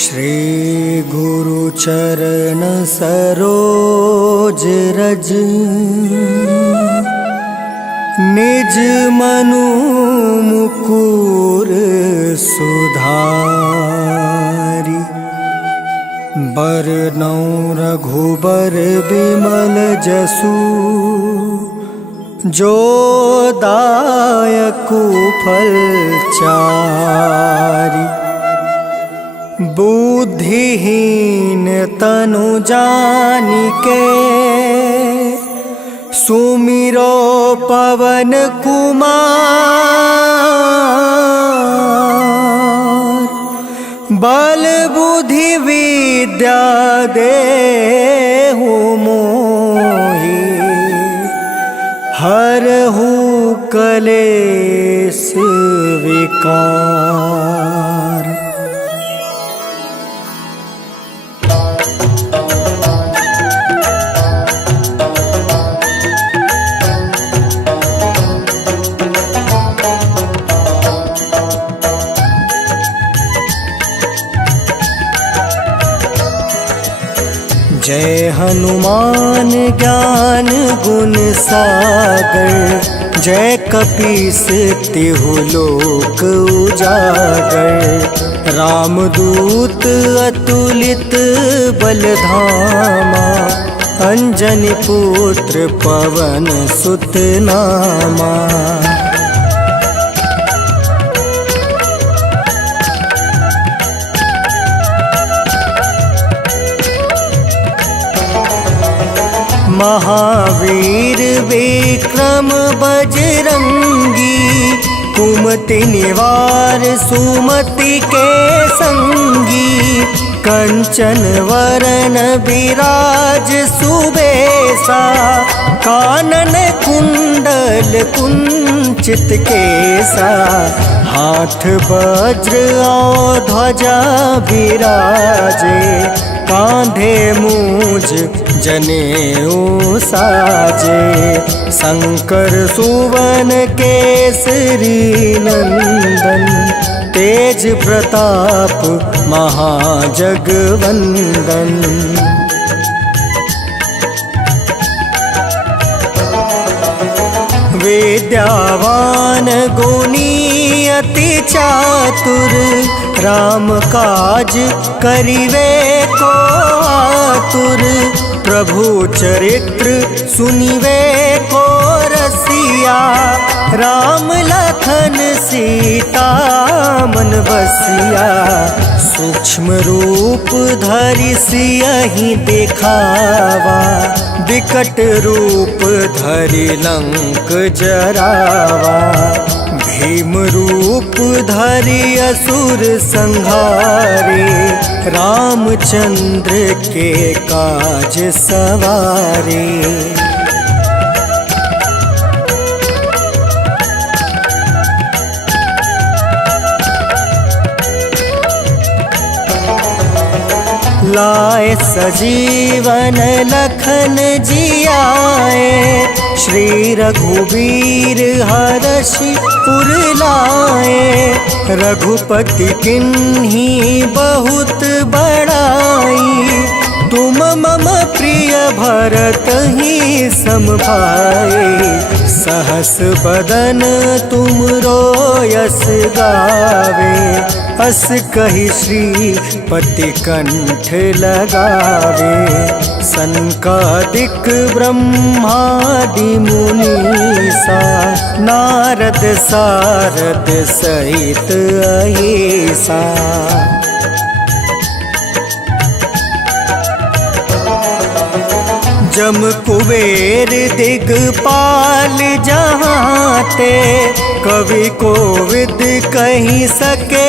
श्री गुरु चरण सरोज रज निज मनु मुकुर सुधारि बरनौ रघुबर बिमल जसु जो दायकु फल चारि बुद्धिहीन तनु जानिके सुमिरो पवन कुमार बल बुद्धि विद्या देहु मोहि हरहु कलेश विकार। जय हनुमान ज्ञान गुण सागर जय कपीस तिहु लोक उजागर रामदूत अतुलित बलधामा अंजनी पुत्र पवन सुत नामा। महावीर विक्रम बजरंगी कुमति निवार सुमति के संगी कंचन वरन विराज सुबेसा कानन कुंडल कुंचित केसा हाथ वज्र और ध्वजा विराजे कांधे मूज जनेऊ साजे शंकर सुवन केसरी नंदन तेज प्रताप महाजगवंदन। विद्यावान गुणी अति चातुर राम काज करिवे को आतुर प्रभु चरित्र सुनिवे को रसिया राम लखन सीता मन बसिया सूक्ष्म रूप धरि सियहि दिखावा विकट रूप धरि लंक जरावा भीम रूप धरि असुर संहारे रामचंद्र के काज सवारे। लाए सजीवन लखन जियाए श्री रघुवीर हरषि उर लाए रघुपति किन्ही बहुत बड़ाई तुम मम प्रिय भरत ही सम भाई सहस बदन तुम रोयस गावे अस कहि श्रीपति कंठ लगावे सनकादिक ब्रह्मादि मुनीसा नारद सारद सहित अहिसा। जम कुबेर दिगपाल जहाँते कवि कोविद कहीं सके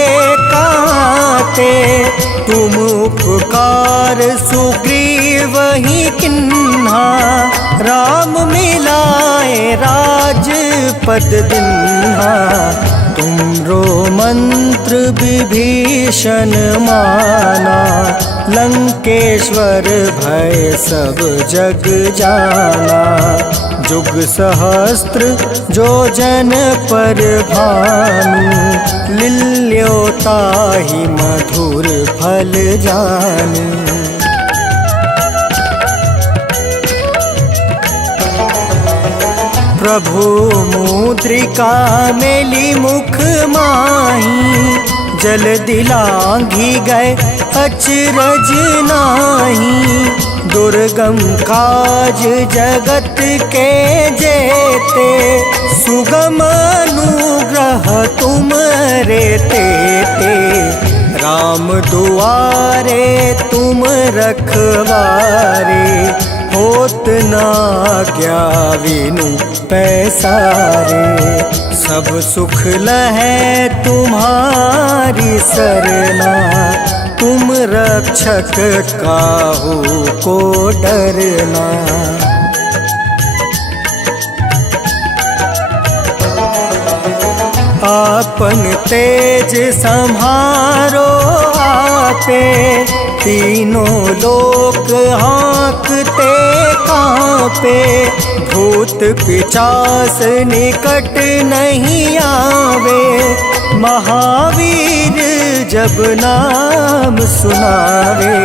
काते तुम उपकार सुग्रीव ही किन्हा राम मिलाए राजपद दिन्हा तुमरो मंत्र विभीषण माना लंकेश्वर भय सब जग जाना जुग सहस्त्र जो जन पर भानु, लिल्योताहि मधुर फल जानु। प्रभु मुद्रिका मेली मुख माही, जल दिलांघी गए अचरज नाही। दुर्गम काज जगत के जेते, सुगम अनुग्रह तुमरे तेते। राम दुआरे तुम रखवारे, होत ना आज्ञा बिनु पैसारे। सब सुख लहै तुम्हारी सरना, तुम रक्षक काहू को डरना। आपन तेज सम्हारो आपे, तीनों लोक हाँकते कांपे। भूत पिचास निकट नहीं आवे, महावीर जब नाम सुनावे।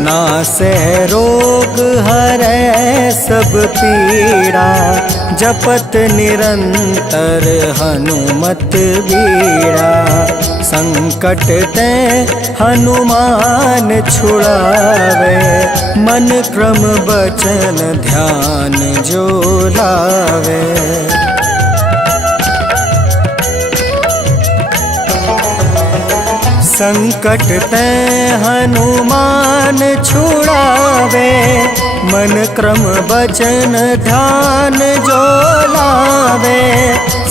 नासै रोग हरै सब पीड़ा, जपत निरंतर हनुमत बीड़ा। संकट ते हनुमान छुड़ावे, मन क्रम बचन ध्यान जो लावे। संकट ते हनुमान छुड़ावे, मन क्रम बचन ध्यान जो लावे।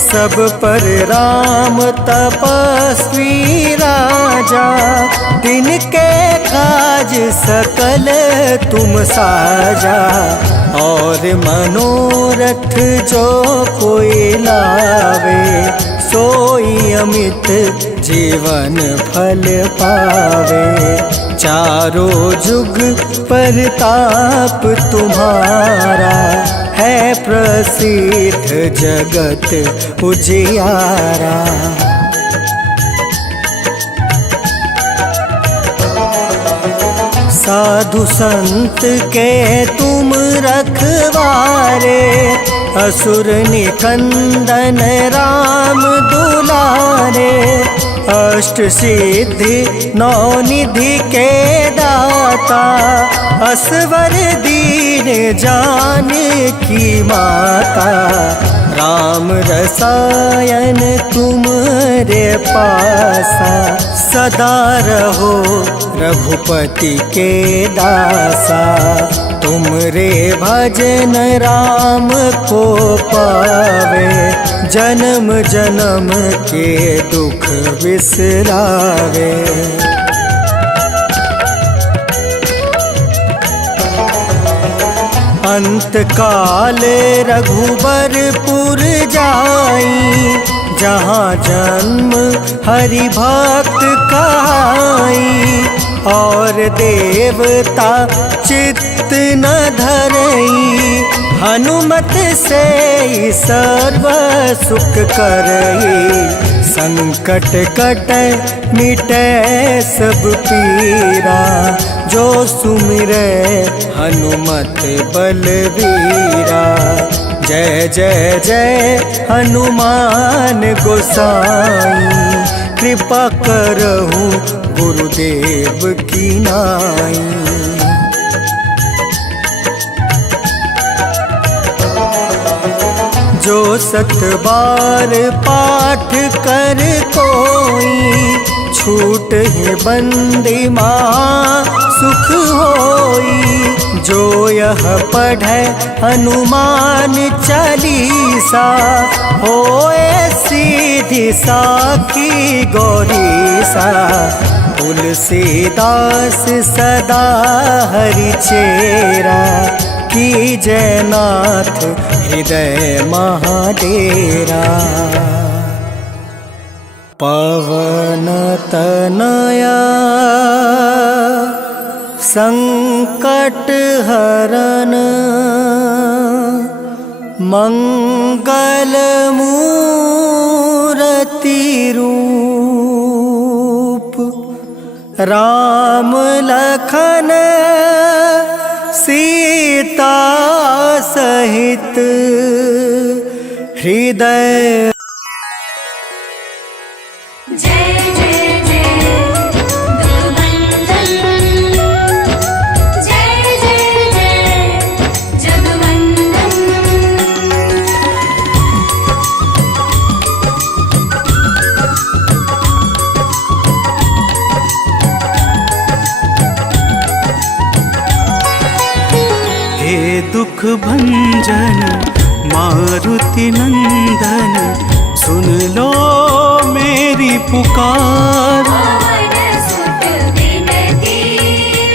सब पर राम तपस्वी राजा, तिनके काज सकल तुम साजा। और मनोरथ जो कोई लावे, सोई अमित जीवन फल पावे। चारों जुग परताप तुम्हारा, है प्रसिद्ध जगत उजियारा। साधु संत के तुम रखवारे, असुर निकंदन राम दुलारे। अष्ट सिद्धि नौ निधि के दाता, असवर दीन जानकी माता। राम रसायन तुमरे पासा, सदा रहो रघुपति के दासा। तुमरे भजन राम को पावे, जन्म जन्म के दुख बिसरावे। अंत काल रघुबरपुर जाई, जहाँ जन्म हरि भक्त कहाई। और देवता चित्त न धरई, हनुमत से सर्व सुख करई। संकट कटै मिटै सब पीरा, जो सुमिरै हनुमत बलवीरा। जय जय जय हनुमान गोसाई, कृपा करहु गुरुदेव की नाई। जो सत बार पाठ कर कोई, छूट है बंदी माँ सुख होई। जो यह पढ़े हनुमान चालीसा, होए सीधी साखी गौरीसा। तुलसीदास सदा हरि चेरा, की जयनाथ हृदय महाडेरा। पवन तनया संकट हरन, मंगल मूरति रूप राम लखन सीता सहित हृदय। जय जय जय दुर्बंधन, जय जय जय जगवंदन। हे दुख भंजन मारुति नंदन, सुन लो मेरी पुकार। पवन सुत विनती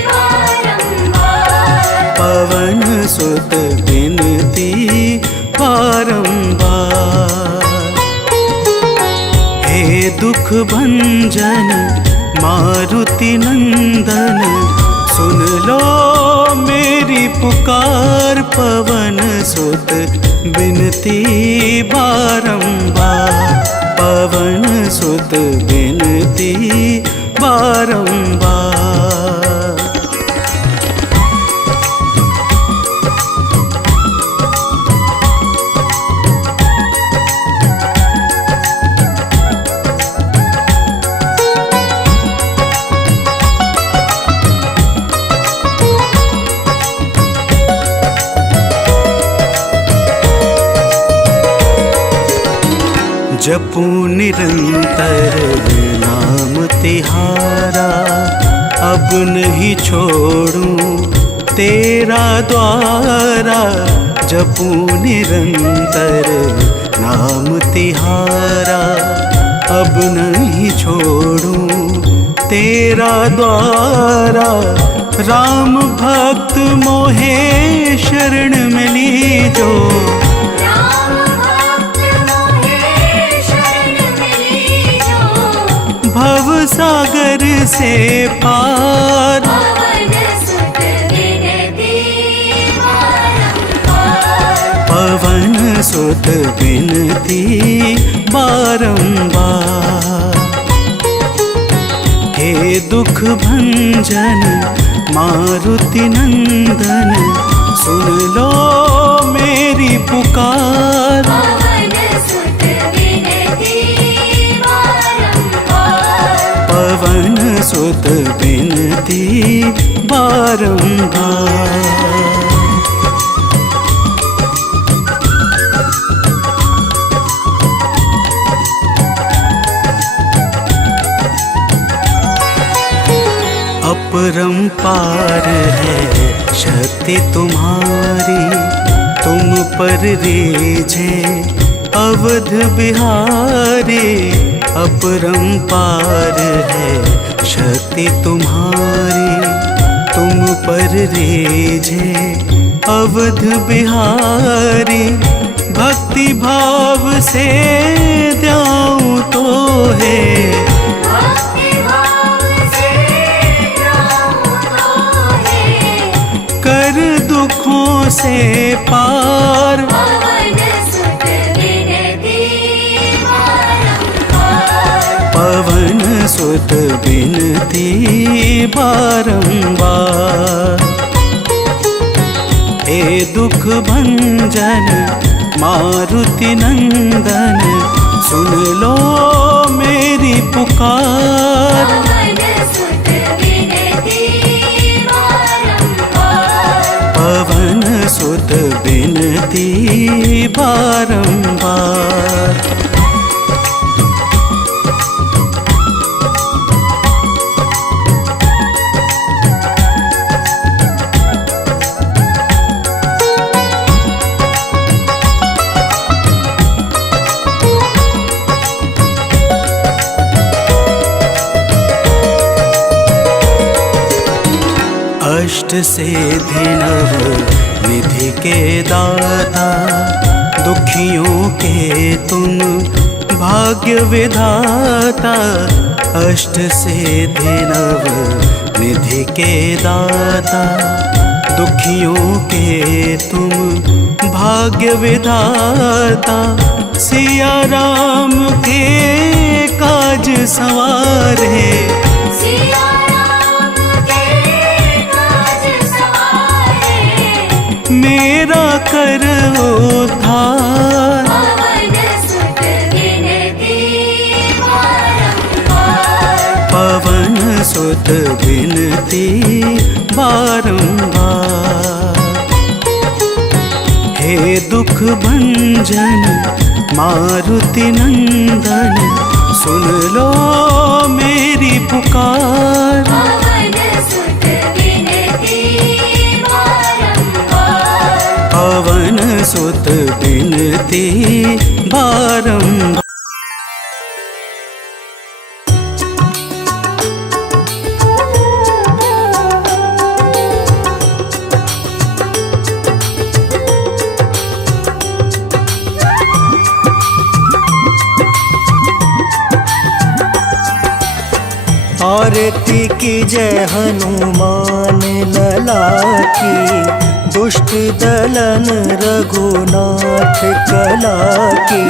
बारंबार, पवन सुत विनती बारंबार। हे दुख भंजन मारुति नंदन, सुन लो मेरी पुकार। पवन सुत विनती बारंबार, पवन सुत विनती बारंबार। जपू निरंतर नाम तिहारा, अब नहीं छोड़ूं तेरा द्वारा। जपू निरंतर नाम तिहारा, अब नहीं छोड़ूं तेरा द्वारा। राम भक्त मोहे शरण मिली जो, भव सागर से पार। पवन सुत विनती बारंबार, पवन सुत विनती बारंबार। हे दुख भंजन मारुति नंदन, सुन लो मेरी पुकार। पवन सुत विनती बारंबार, पवन सुत विनती बारंबार। अपरंपार है शक्ति तुम्हारी, तुम पर रीझे अवध बिहारी। अपरंपार है शक्ति तुम्हारी, तुम पर रीझे अवध बिहारी। भक्ति भाव से द्याऊं तो है, भक्ति भाव से जाऊं तो है। कर दुखों से पार। पवन सुत विनती बारंबार, पवन सुत विनती बारंबार। हे दुख भंजन मारुति नंदन, सुन लो मेरी पुकार। पवन सुत विनती बारंबार, पवन सुत विनती बारंबार। अष्ट सिद्धि नव निधि के दाता, दुखियों के तुम भाग्य विधाता। अष्ट सिद्धि नव निधि के दाता, दुखियों के तुम भाग्य विधाता सिया राम के काज संवारे। सिया राम के काज सवारे, मेरा कर उद्धार। पवन सुत विनती बारंबार, पवन सुत विनती बारंबार। हे दुख भंजन मारुति नंदन, सुन लो मेरी पुकार। पवन सुत विनती बारंबार, पवन सुत विनती बारंबार। आरती की जय हनुमान लला की, दुष्ट दलन रघुनाथ कला की।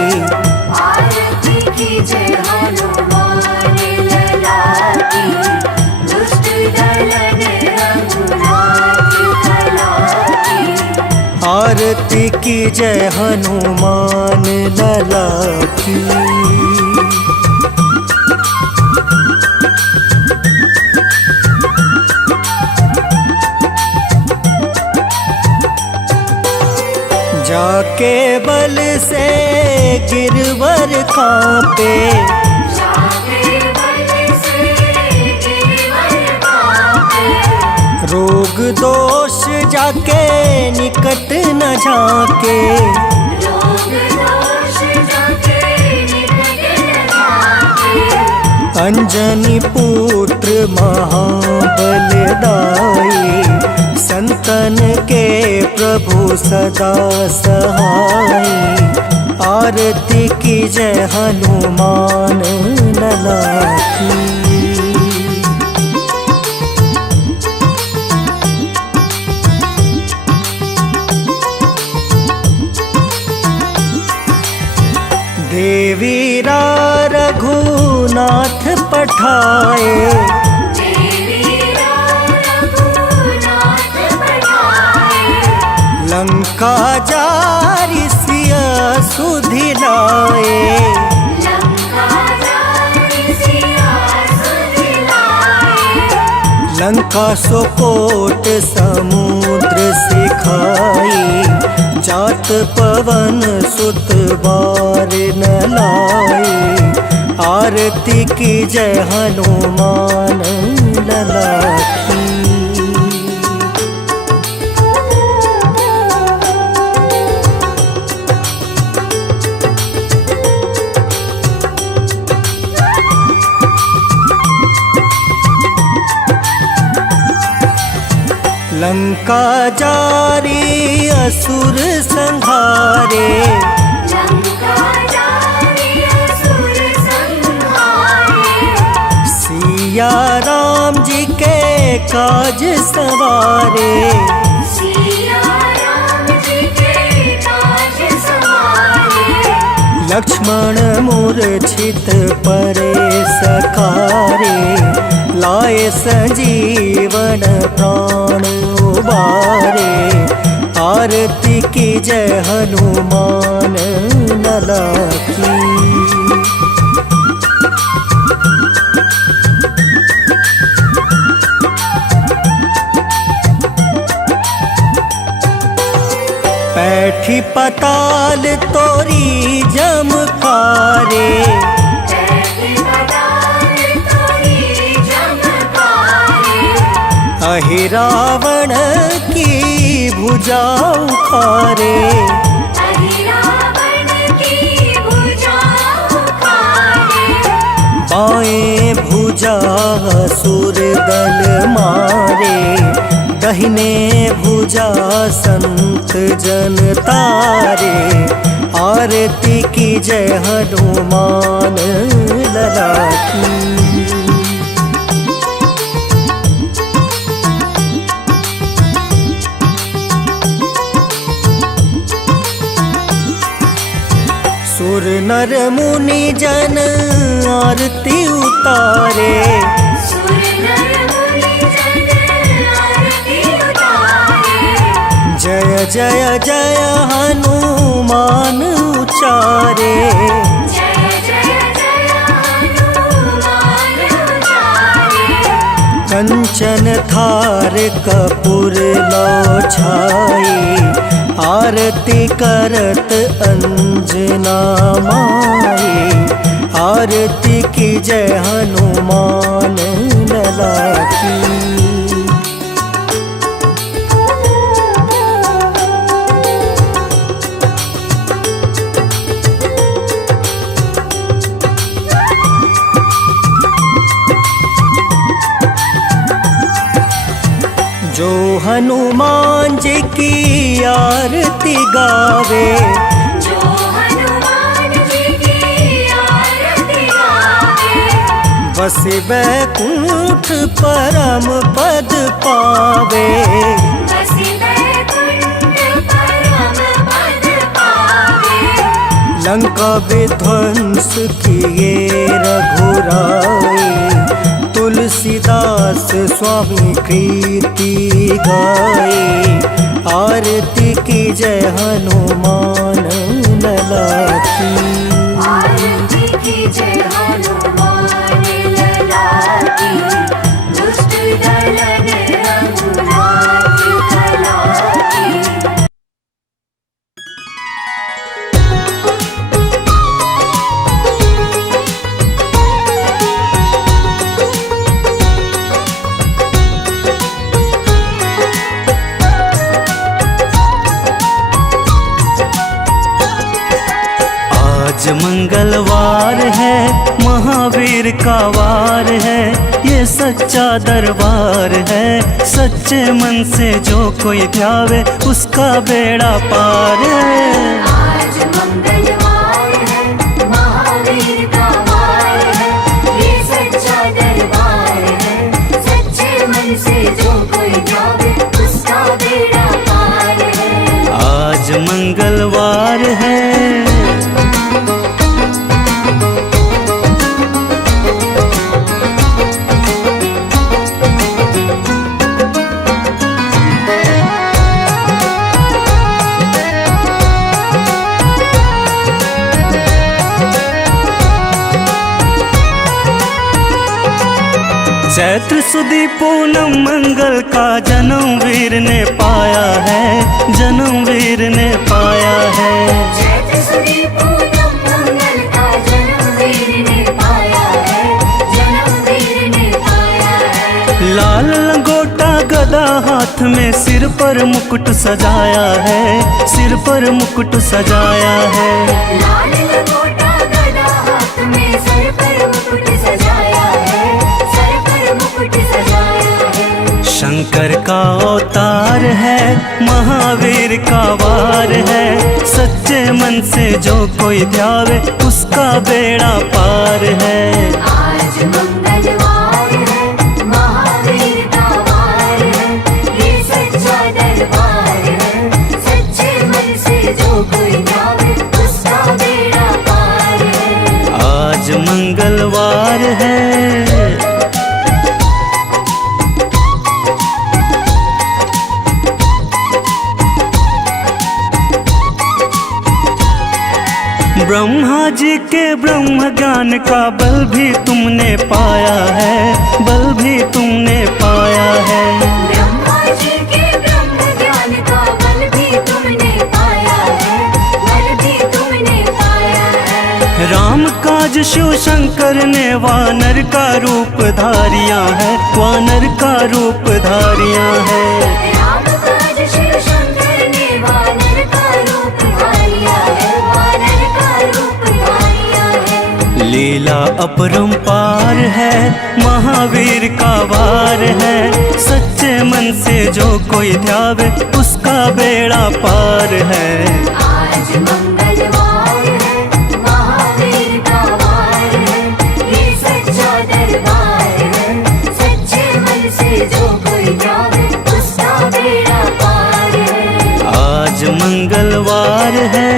आरती की जय हनुमान लला की, दुष्ट दलन रघुनाथ कला की। आरती की जय हनुमान लला की। जाके बल से गिरवर कांपे, जाके बल से गिरवर कांपे, रोग दोष जाके निकट न झाके। रोग दोष जाके निकट न जाके, अंजनी पुत्र महाबलदाई, संतन के प्रभु सदा सहाय। आरती की जय हनुमान लला की। देवीरा रघुनाथ पठाए, देवीरा रघुनाथ पठाए, लंका जारी सिया सुधिलाए। लंका जारी सिया सुधिलाए, लंका सोकोट समुद्र सिखाई, जात पवन सुत बार न लाए। आरती की जय हनुमान लला की। लंका जारी असुर संहारे, लंका जारी असुर संहारे, सिया राम जी के काज सवारे। सिया राम जी के काज सवारे, लक्ष्मण मूर्छित परे सकारे, लाए संजीवन प्राण उबारे। आरती की जय हनुमान लला की। पैठी पताल तोरी जमकारे, बैठी पताल तोरी जमकारे, अहि रावण की भुजा उखारे। अहि रावण की भुजा उखारे, बाएं भुजा असुर दल मारे, दहिने भुजा संत जन तारे। आरती की जय हनुमान लला की। नर मुनि जन आरती उतारे, सुर नर मुनि जन आरती उतारे। जय जय जय हनुमान उचारे, जय जय जय हनुमान उचारे। कंचन थार कपूर लो छाई, आरती करत अंजना माई। आरती की जय हनुमान लला की। जो हनुमान जी की आरती गावे, जो हनुमान जी की आरती गावे। बस बैकुंठ परम पद पावे। बसी बैकुंठ परम पद पावे। लंका विध्वंस किए रघुराई, तुलसीदास स्वामी कृति गाए। आरती की जय हनुमान लला की। आरती की जय हनुमान लला की। दुष्ट दलन रघुनाथ कला की। आज मंगलवार है, महावीर का वार है, ये सच्चा दरबार है। सच्चे मन से जो कोई ध्यावे, उसका बेड़ा पार है। आज मंगलवार है, महावीर का वार है, ये सच्चा दरबार है। सच्चे मन से जो कोई जावे, उसका बेड़ा पार है। आज मंगलवार है। चैत्र सुदी पूनम मंगल का जन्म वीर ने पाया है, जन्म वीर ने पाया है। चैत्र सुदी पूनम मंगल का जन्म वीर ने पाया है, जन्म वीर ने पाया है। लाल लंगोटा गदा हाथ में, सिर पर मुकुट सजाया है, सिर पर मुकुट सजाया है। लाल लंगोटा गदा हाथ में, सर पर मुकुट सजाया है, सर पर मुकुट सजाया है। शंकर का अवतार है, महावीर का वार है। सच्चे मन से जो कोई ध्यावे, उसका बेड़ा पार है। आज मंगलवार है, महावीर का वार है, ये सच्चा दरबार है। सच्चे मन से जो कोई जावे, उसका बेड़ा पार है। आज मंगलवार है। ब्रह्मा जी के ब्रह्म ज्ञान का बल भी तुमने पाया है, बल भी तुमने पाया है। ब्रह्मा जी के ब्रह्म ज्ञान का बल भी तुमने पाया है, बल भी तुमने पाया है। राम काज शिव शंकर ने वानर का रूप धारिया है, वानर का रूप धारिया है। राम काज शिव शंकर ने वानर का रूप धारिया है, वानर का रूप धारिया है। लीला अपरंपार है, महावीर का वार है। सच्चे मन से जो कोई ध्यावे, उसका बेड़ा पार है। आज मंगलवार है, महावीर का वार है, ये सच्चा दरबार है। सच्चे मन से जो कोई जावे, उसका बेड़ा पार है। आज मंगलवार है।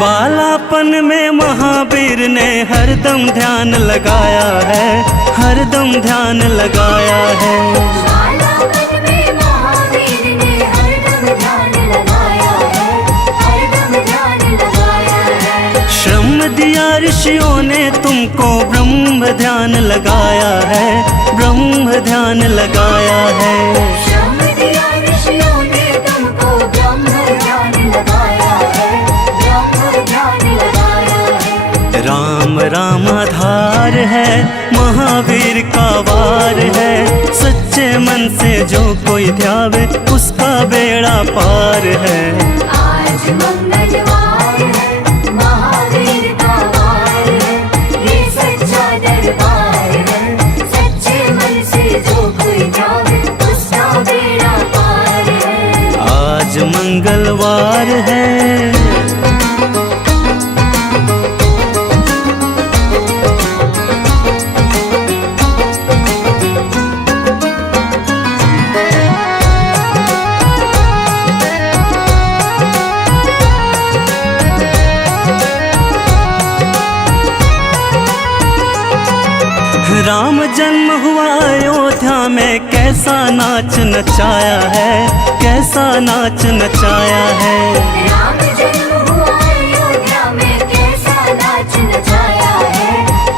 बालापन में महावीर ने हरदम ध्यान लगाया है, हरदम ध्यान लगाया है। बालापन में महावीर ने हरदम ध्यान लगाया है, हरदम ध्यान लगाया है। श्रम दिया ऋषियों ने तुमको, ब्रह्म ध्यान लगाया है, ब्रह्म ध्यान लगाया है। श्रम दिया ऋषियों ने तुमको, ब्रह्म ध्यान लगाया है, ब्रह्म ध्यान लगाया है। राम राम आधार है, महावीर का वार है। सच्चे मन से जो कोई ध्यावे, उसका बेड़ा पार है। आज मंगलवार है, महावीर का वार है, ये सच्चा दरबार है। सच्चे मन से जो कोई ध्यावे, उसका बेड़ा पार है। आज मंगलवार है। राम जन्म हुआ अयोध्या में, कैसा नाच नचाया है, कैसा नाच नचाया है। राम जन्म हुआ अयोध्या में, कैसा नाच नचाया है,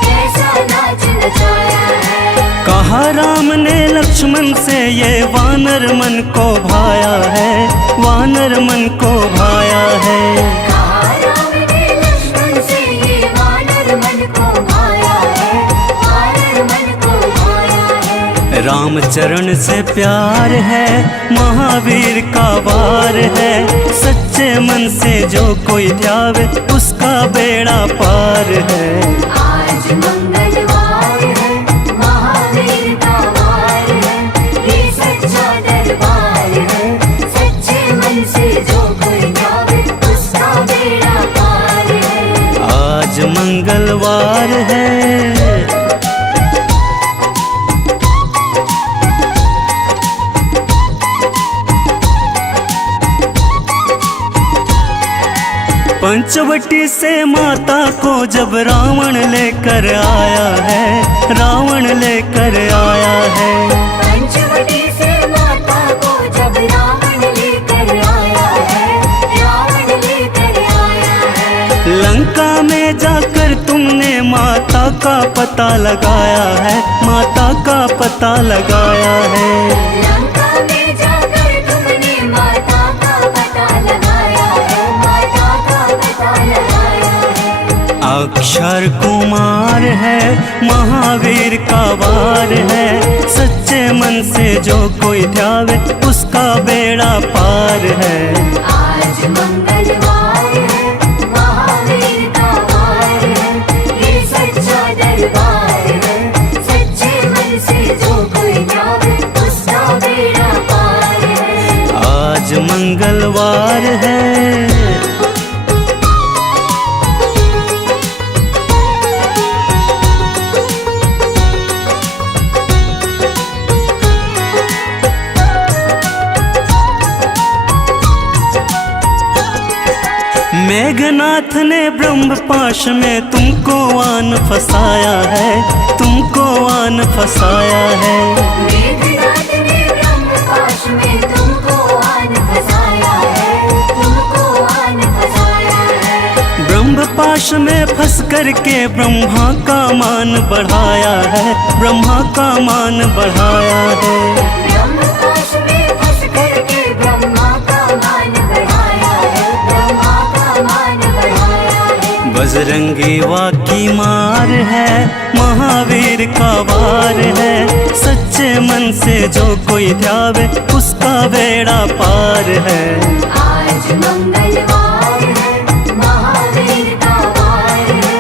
कैसा नाच नचाया है। कहा राम ने लक्ष्मण से, ये वानर मन को भाया है, वानर मन को भाया है। कहा राम ने लक्ष्मण से, ये वानर मन को भाया है, वानर मन को भाया है। राम चरण से प्यार है, महावीर का वार है। सच्चे मन से जो कोई ध्यावे, उसका बेड़ा पार है। आज मंगलवार है, महावीर का वार है, ये सच्चा दरबार है। सच्चे मन से जो कोई ध्यावे, उसका बेड़ा पार है। आज मंगलवार है। पंचवटी से माता को जब रावण लेकर आया है, रावण लेकर आया है। पंचवटी से माता को जब रावण लेकर आया है, रावण लेकर आया है। लंका में जाकर तुमने माता का पता लगाया है, माता का पता लगाया है। लंका में जाकर तुमने माता का पता लगाया है, माता का पता लगाया है। अक्षर कुमार है, महावीर का वार है। सच्चे मन से जो कोई ध्यावे, उसका बेड़ा पार है। आज मंगलवार है, महावीर का वार है, ये सच्चा दरबार है। सच्चे मन से जो कोई ध्यावे, उसका बेड़ा पार है। आज मंगलवार है। मेघनाथ ने ब्रह्म पाश में तुमको आन फसाया है, तुमको आन फसाया है। मेघनाथ ने ब्रह्म पाश में तुमको आन फसाया है, तुमको आन फसाया है। ब्रह्म पाश में फंस करके ब्रह्मा का मान बढ़ाया है, ब्रह्मा का मान बढ़ाया है। ब्रह्म पाश में फंस करके ब्रह्मा का मान बढ़ाया है, ब्रह्मा का मान बढ़ाया है। बजरंगी वाकी मार है, महावीर का वार है। सच्चे मन से जो कोई ध्यावे, उसका बेड़ा पार है। आज मंगलवार है, महावीर का वार है,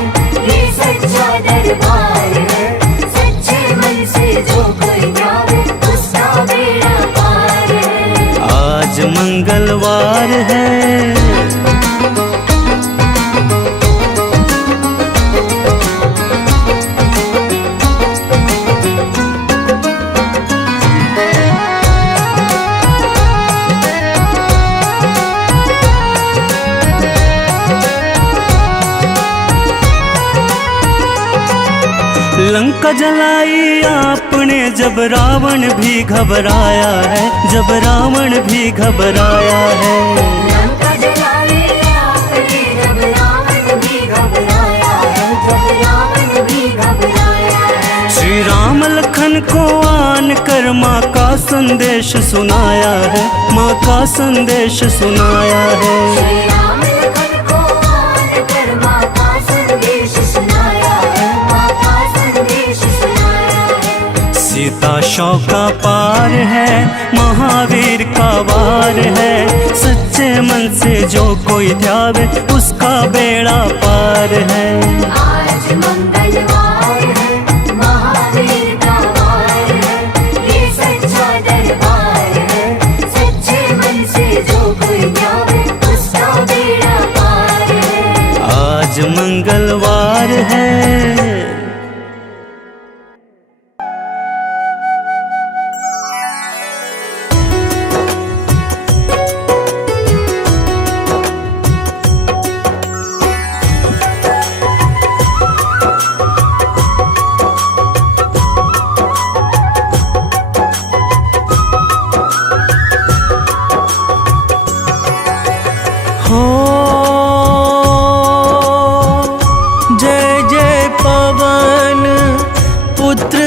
ये सच्चा दरबार है। सच्चे मन से जो कोई ध्यावे, उसका बेड़ा पार है। आज मंगलवार है। जलाई आपने जब रावण भी घबराया है, जब रावण भी घबराया है। लंका जलाई आपने जब रावण भी घबराया है, जब रावण भी घबराया है। श्री राम लखन को आन कर माँ का संदेश सुनाया है, माँ का संदेश सुनाया है। श्री राम लखन को आन कर माँ का संदेश सुनाया है, माँ का संदेश सुनाया है। सीता शौक का पार है, महावीर का वार है। सच्चे मन से जो कोई ध्यावे उसका बेड़ा पार है। आज मंगलवार है, महावीर का वार है, ये सच्चा दरबार है। सच्चे मन से जो कोई ध्यावे उसका बेड़ा पार है। आज मंगलवार है।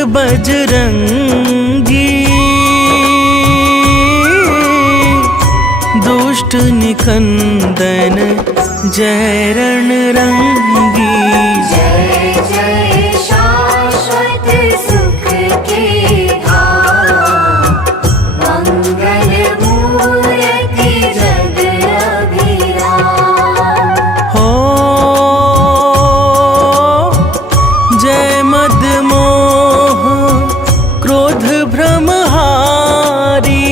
बजरंगी दुष्ट निकंदन जय रणरंगी। जय जय शाश्वत सुख के धाम, मंगल मूर्ति जग अभिराम। हो जय मदमोह क्रोध भ्रमहारी,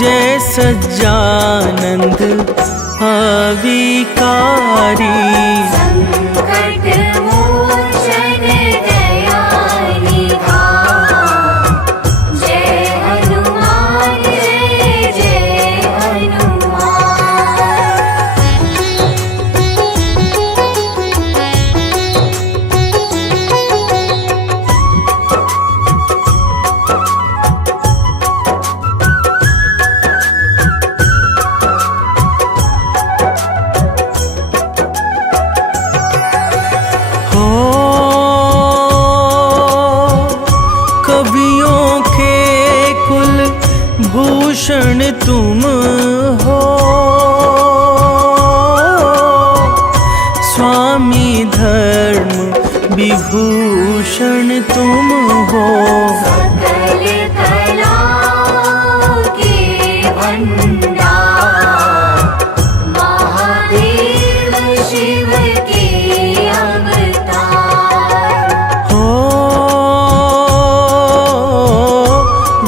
जय सज्जानंद अविकारी। संकट मोचन दया निधान, जय हनुमान जय जय हनुमान। कवियों के कुल भूषण तुम हो, स्वामी धर्म विभूषण तुम हो। सकल कलाओं के भंडार, महादेव शिव के अवतार। हो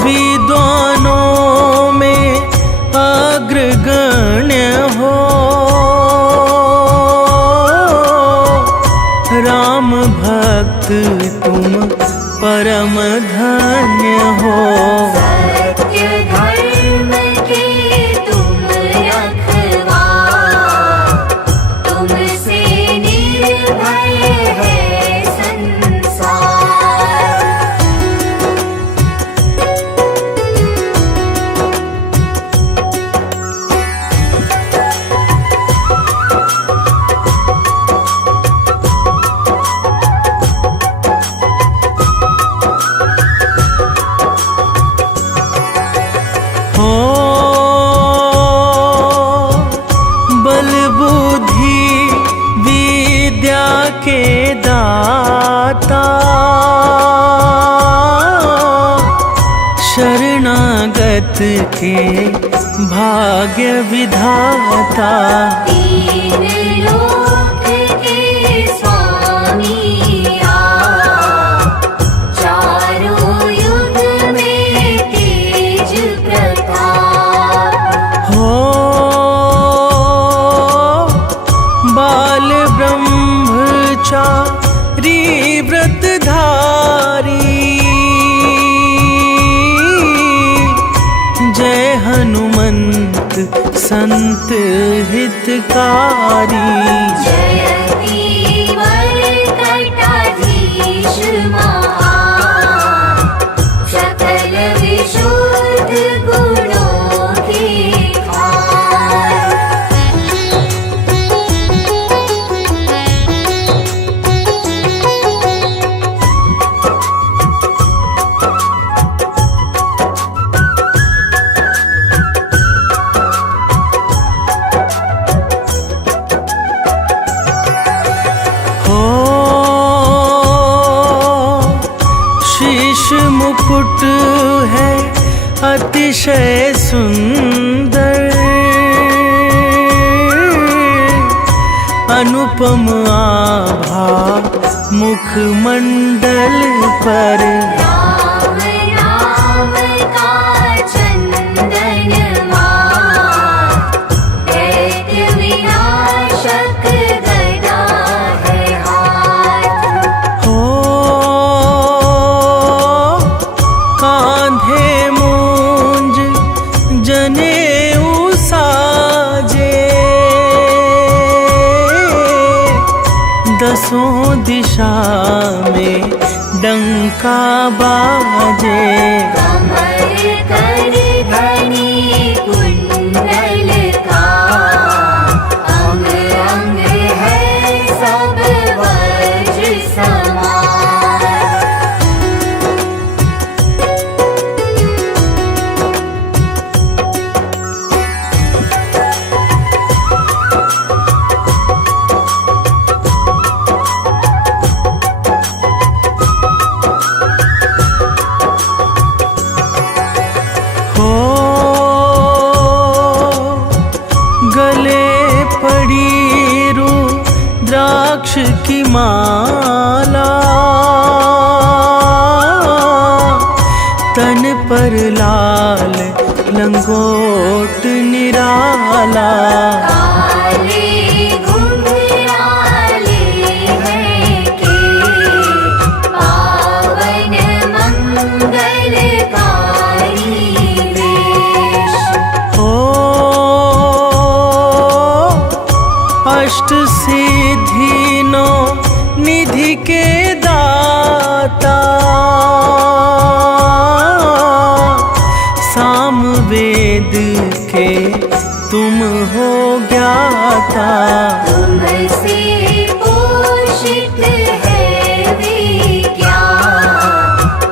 विद्वानों में अग्रगण्य हो, राम भक्त तुम परम धन्य हो। सत्य धर्म के तुम रखवार, तुमसे निर्भय है संसार। हो बल बुद्धि विद्या के दाता, शरणागत के भाग्य विधाता। तीन लोक के स्वामी आप, चारों युग में तेज प्रताप। हो बाल ब्रह्मचारी व्रतधारी, जय हनुमंत संत हितकारी। जयति वर मुकुट है अतिशय सुंदर, अनुपम आभा मुखमंडल पर। राम नाम का चंदन मात, दैत्य विनाशक गदा है हाथ। हो कांधे मूंज जनेऊ साजे, दसों दिशा में डंका बाजे। कमर कर धनी कुंडल का, अंग अंग है सब वज्र समान। हो गले पड़ी रुद्राक्ष की माला, तन पर लाल लंगोट निराला। काले घुंघराले हैं के, पावन मंगलकारी वेश। हो अष्ट सिद्धि नो निधि के दाता, सामवेद के तुम हो ज्ञाता। तुमसे पोषित है विज्ञान,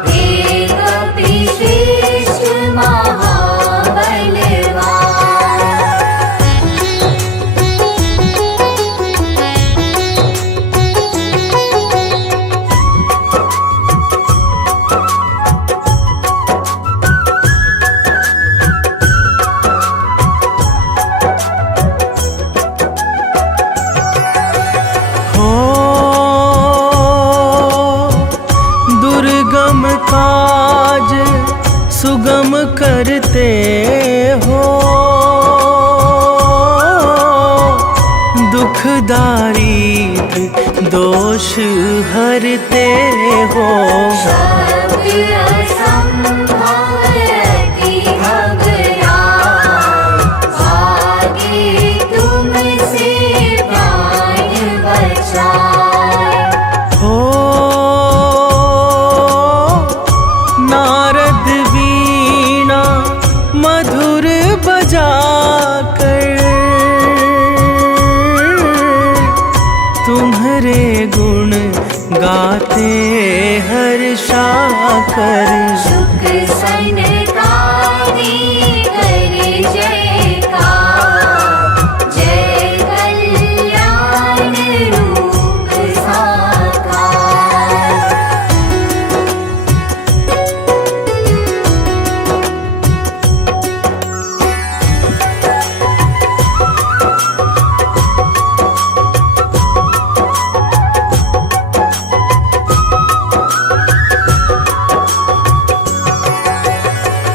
वेद विशिष्ट महाबलवान। हो दुर्गम काज सुगम करते हो, दुखदारी दोष हरते हो। शब्द असंभव अति घबराए, भागे तुमसे प्राण बचाए। हो नारद वीणा मधुर बजाकर, तुम्हारे गुण गाते हर्षाकर। शुक सनकादि कर जयकार, जय कल्याण रूप साकार।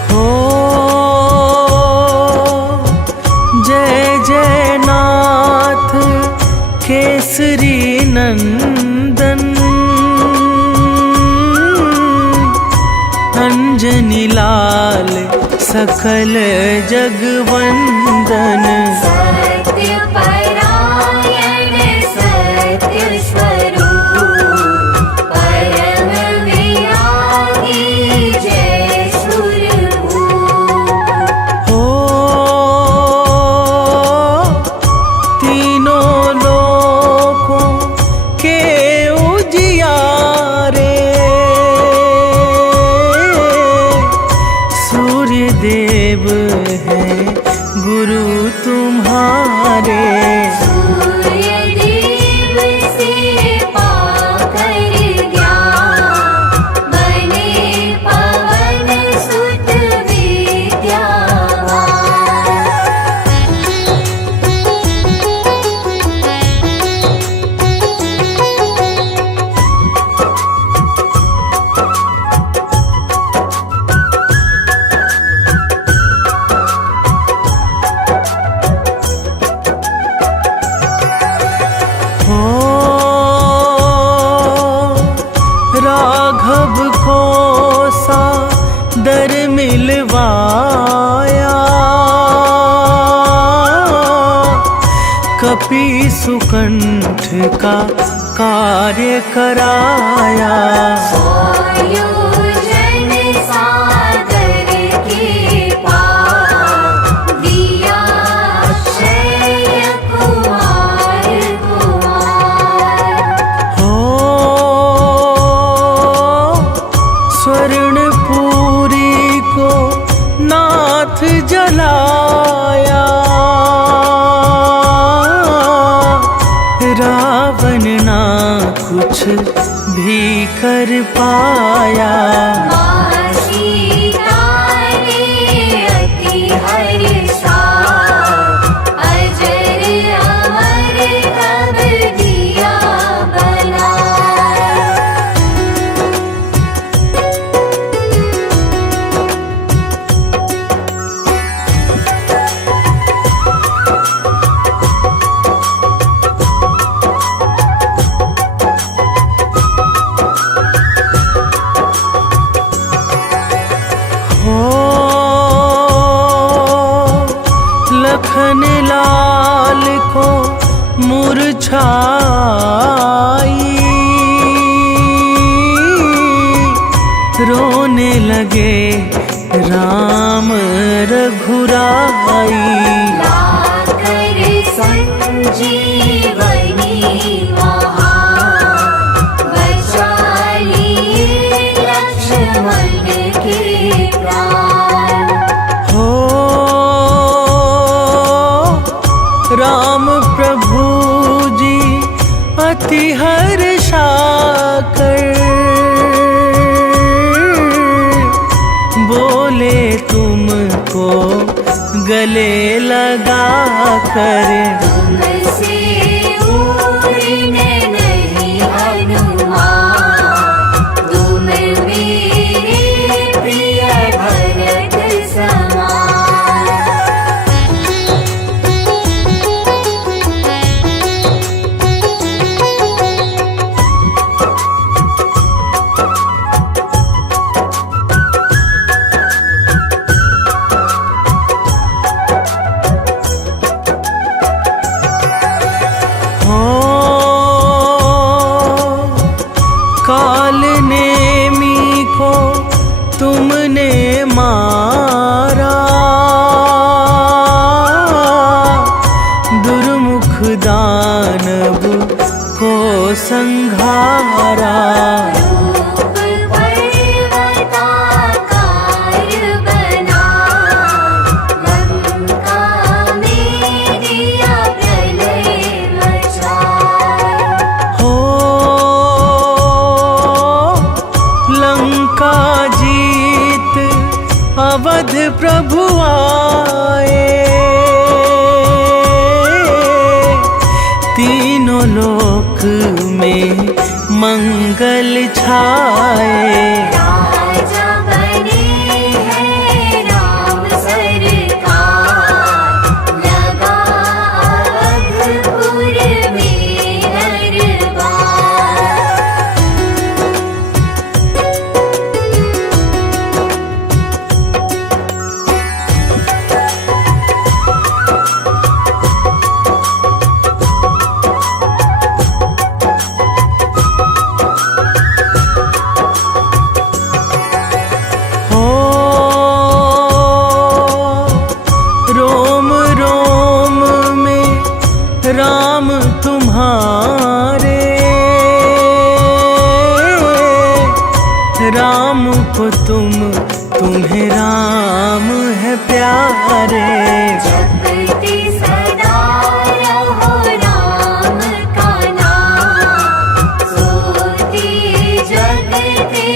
हो जय जय नाथ केसरी नंदन, अंजनी लाल सकल जगवंदन। सत्य परायण सत्य स्वरूप, परम विरागी जय सुरभूप। हो तीनों लोकों के उजियारे, सूर्य देव है गुरु तुम्हारे। राघव को सादर मिलवाया, कपि सुकंठ का कार्य कराया। आयोजन सादर के पार, दिया अक्षय कुमार कुमार। हो स्वर्णपुरी को नाथ जलाया, रावण ना कुछ भी कर पाया। माँ सीता ने अति हर्षा, अजर अमर तब दिया बना। हो लखन लाल को मुरझाई, रोने लगे राम रघुराई। लाकर संजीवनी महान, बचा लिए लक्ष्मण के प्राण। हो राम प्रभु जी अति हर्षा कर, बोले तुमको गले लगा कर। तुमसे उड़ने नहीं हनुमान, तुम मेरे प्रिय भरत समान। हो काल नेमी को तुमने मारा, दुर्मुख दानव को संघारा। रूप पर्वताकार बना, लंका में दिया प्रलय मचा। हो लंका जीत अवध प्रभु आए, तीनों लोक में मंगल छाए। राजा बने हैं राम सरकार, लगा अवधपुर में दरबार। हो रोम रोम में राम तुम्हारे, राम को तुम्हें राम है प्यारे। जपते सदा रहो राम का नाम, सोते जगते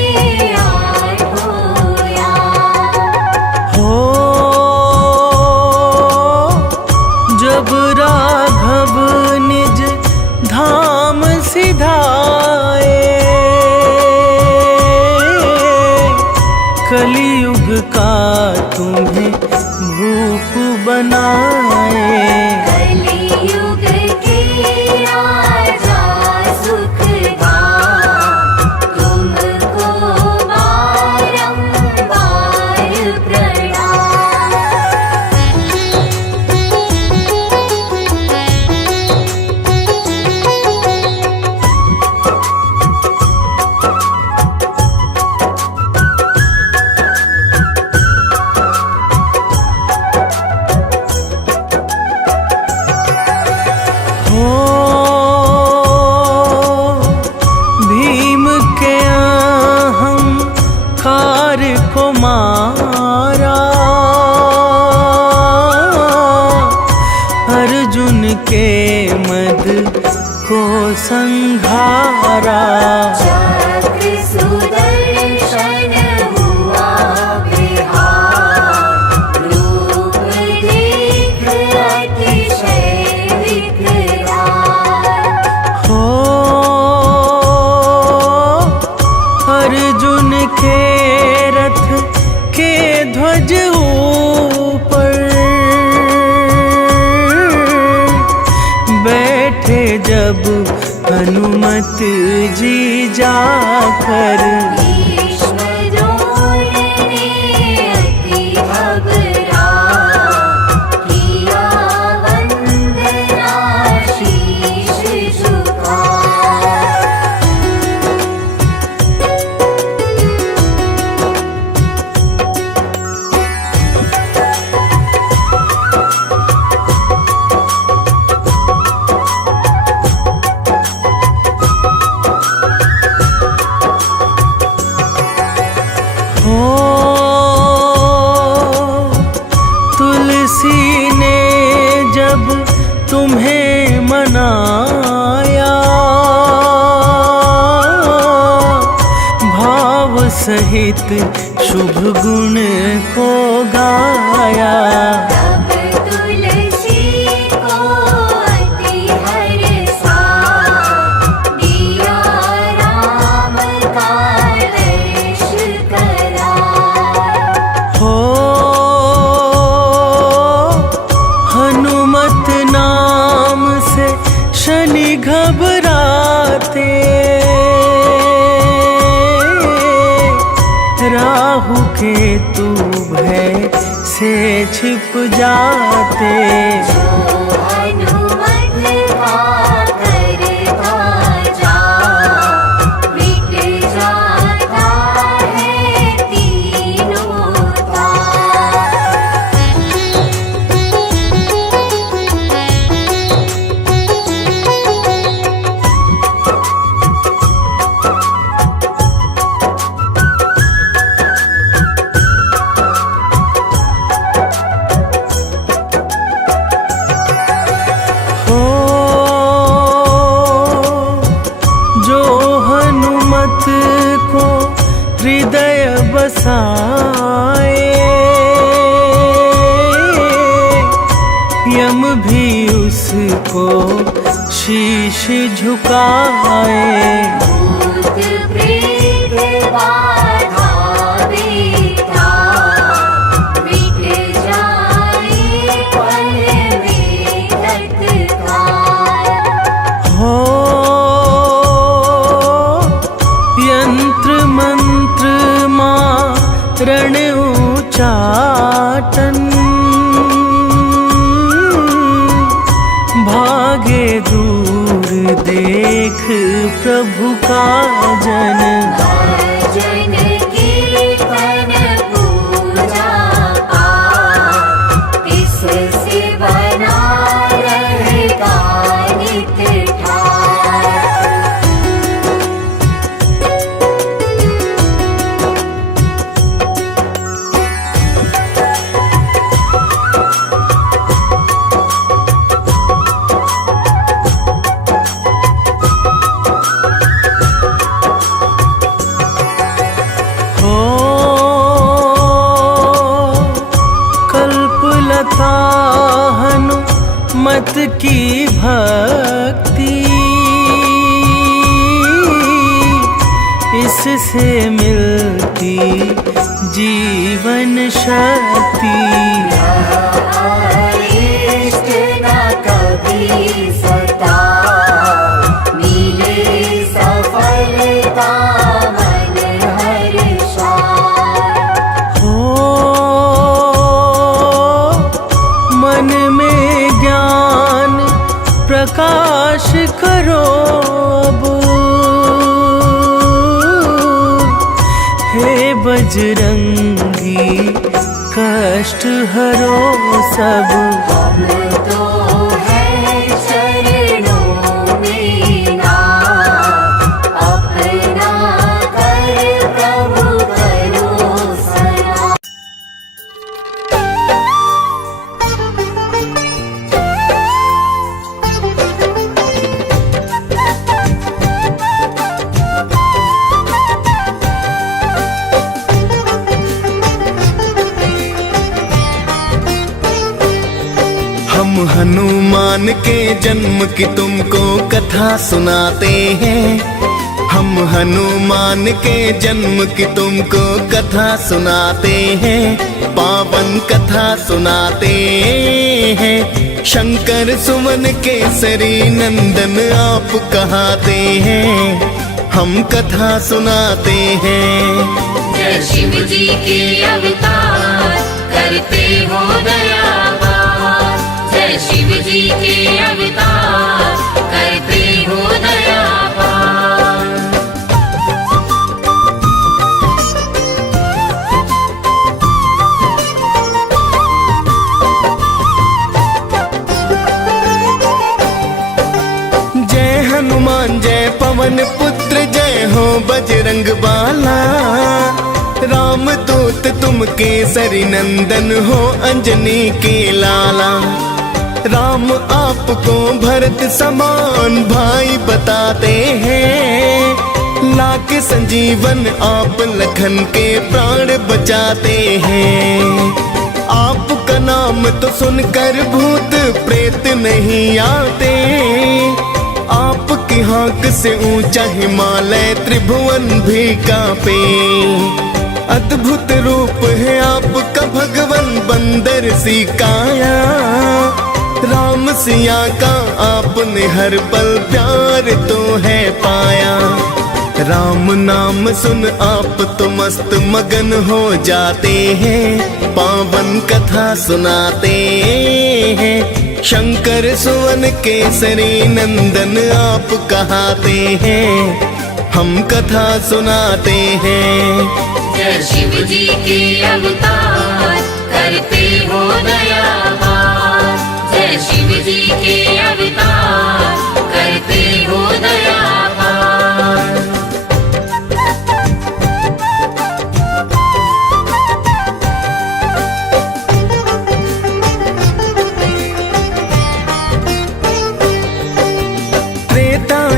आठों याम। हो जब राघव निज धाम सिधाए, कलियुग का तुम्हें भूप बनाए। कलियुग के राजा सुखधाम, तुमको हनुमत जी जाकर भीष्म द्रोण ने अति घबरा किया वंदना शीश झुका। तुलसी ने जब तुम्हें मनाया, भाव सहित शुभ गुण को गाया। तब तुलसी को अति हर्षा दिया राम का दर्श करा। हो हनुमत नाम से शनि घबराते, राहु केतु भय से छिप जाते। जो हनुमत का कर ध्वजा मिट जाता है तीनों ताप। हो जो हनुमत को हृदय बसाए, यम भी उसको शीश झुकाए। भूत प्रेत बाधा बेटा मिट जाए पल में तत्काल। हो यंत्र मंत्र मारण उचाटन, भागे दूर देख प्रभु का जन। भजन कीर्तन पूजा पाठ इससे बना रहेगा नित ठाठ। हो कल्पलता हनुमत की भक्ति, इससे मिलती जीवन शक्ति। इष्ट न कभी सता मिले सफलता मन हर्षा। हो मन में ज्ञान प्रकाश करो अब, हे बजरंगी कष्ट हरो सब। हम तो है चरणों में ना अपना कर प्रभु करो सना। हम हनुमान के जन्म की तुमको कथा सुनाते हैं। हम हनुमान के जन्म की तुमको कथा सुनाते हैं, पावन कथा सुनाते हैं। शंकर सुवन केसरी नंदन आप कहाते हैं, हम कथा सुनाते हैं। जय शिव जी के अवतार करते हो दयावार, जय शिव जी के अवतार करते हो दयावार। जय हनुमान जय पवन पुत्र जय हो बजरंग बाला, राम दूत तुम केसरी नंदन हो अंजनी के लाला। राम आपको भरत समान भाई बताते हैं, लाख संजीवन आप लखन के प्राण बचाते हैं। आपका नाम तो सुनकर भूत प्रेत नहीं आते, आपकी हाँक से ऊंचा हिमालय त्रिभुवन भी कांपे। अद्भुत रूप है आपका भगवन बंदर सी काया, राम सिया का आपने हर पल प्यार तो है पाया। राम नाम सुन आप तो मस्त मगन हो जाते हैं, पावन कथा सुनाते हैं। शंकर सुवन केसरी नंदन आप कहाते हैं, हम कथा सुनाते हैं। जय शिव जी के अवतार करते हो दयावार, जय शिव जी के अवतार करते हो दयावार।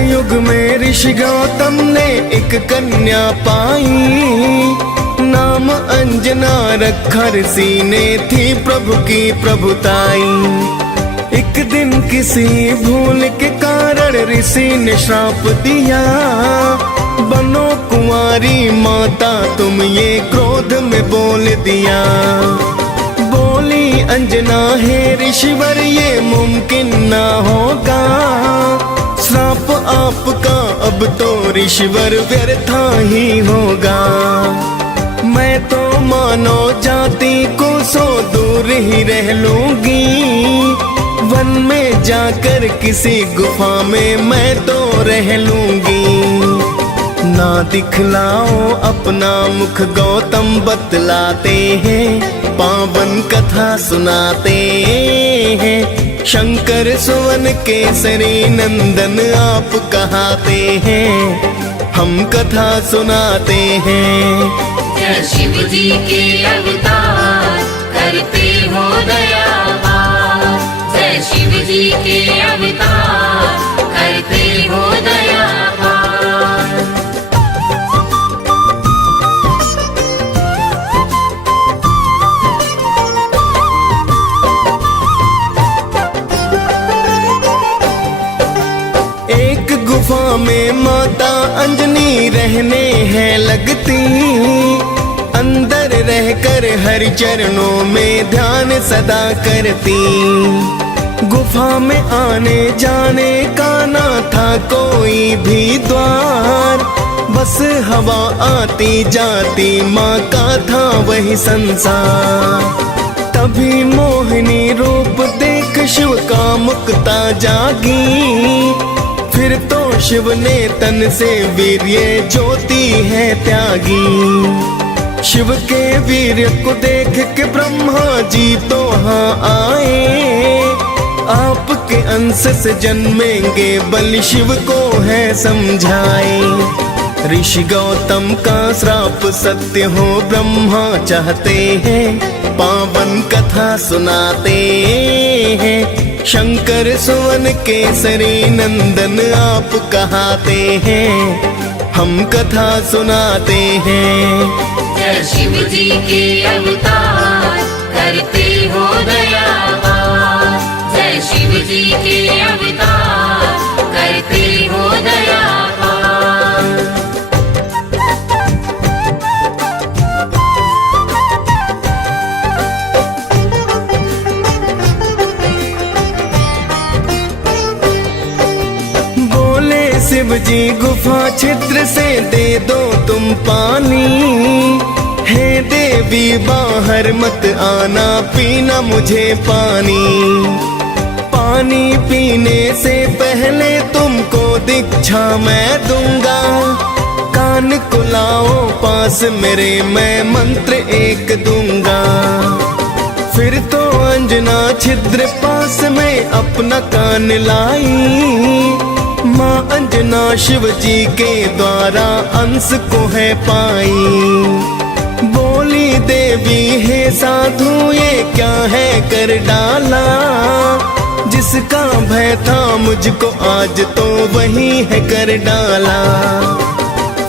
युग में ऋषि गौतम ने एक कन्या पाई, नाम अंजना रखा ऋषि ने थी प्रभु की प्रभुताई। एक दिन किसी भूल के कारण ऋषि ने श्राप दिया, बनो कुंवारी माता तुम ये क्रोध में बोल दिया। बोली अंजना हे ऋषिवर ये मुमकिन ना होगा, श्राप आपका अब तो ऋषिवर व्यर्था ही होगा। मैं तो मानो जाति को सो दूर ही रह लूंगी, वन में जाकर किसी गुफा में मैं तो रह लूंगी। ना दिखलाओ अपना मुख गौतम बतलाते हैं, पावन कथा सुनाते हैं। शंकर सुवन केसरी नंदन आप कहाते हैं, हम कथा सुनाते हैं। जय शिव जी के अवतार करते हो दयावार, जय शिव जी के अवतार करते हो दयावार। गुफा में माता अंजनी रहने हैं लगती, अंदर रहकर हरि चरणों में ध्यान सदा करती। गुफा में आने जाने का ना था कोई भी द्वार, बस हवा आती जाती माँ का था वही संसार। तभी मोहिनी रूप देख शिव का मुक्ता जागी, फिर तो शिव ने तन से वीर्य ज्योति है त्यागी। शिव के वीर्य को देख के ब्रह्मा जी तो हाँ आए, आपके अंश से जन्मेंगे बलि शिव को है समझाए। ऋषि गौतम का श्राप सत्य हो ब्रह्मा चाहते हैं, पावन कथा सुनाते हैं। शंकर सुवन केसरी नंदन आप कहाते हैं, हम कथा सुनाते हैं। जय शिव जी के अवतार करते हो दयावार, जय शिव जी के अवतार करते हो दयावार। गुफा छिद्र से दे दो तुम पानी। हे देवी बाहर मत आना, पीना मुझे पानी। पानी पीने से पहले तुमको दीक्षा मैं दूंगा। कान को लाओ पास मेरे, मैं मंत्र एक दूंगा। फिर तो अंजना छिद्र पास में अपना कान लाई। माँ अंजना शिव जी के द्वारा अंश को है पाई। बोली देवी हे साधु ये क्या है कर डाला। जिसका भय था मुझको आज तो वही है कर डाला।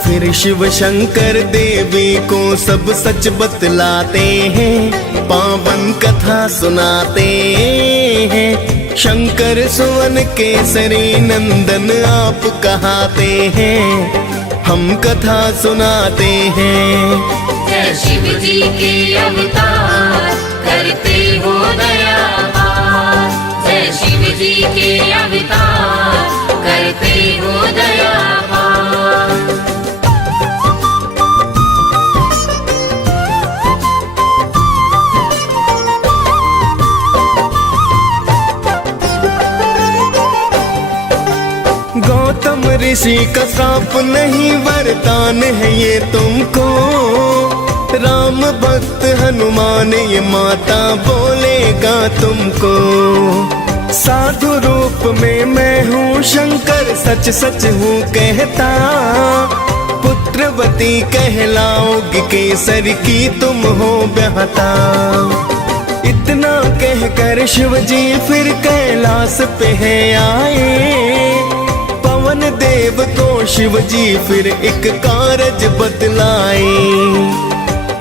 फिर शिव शंकर देवी को सब सच बतलाते हैं, पावन कथा सुनाते हैं। शंकर सुवन केसरी नंदन आप कहाते हैं, हम कथा सुनाते हैं। जय शिव जी के अवतार करते हो दया पार। जय शिव जी के अवतार करते हो दया पार। गौतम ऋषि का श्राप नहीं वरदान है ये तुमको। राम भक्त हनुमान ये माता बोलेगा तुमको। साधु रूप में मैं हूँ शंकर, सच सच हूँ कहता। पुत्रवती कहलाओगी केसर की तुम हो ब्याहता। इतना कहकर शिव जी फिर कैलाश पे है आए। पवन देव को शिव जी फिर एक कारज बतलाए।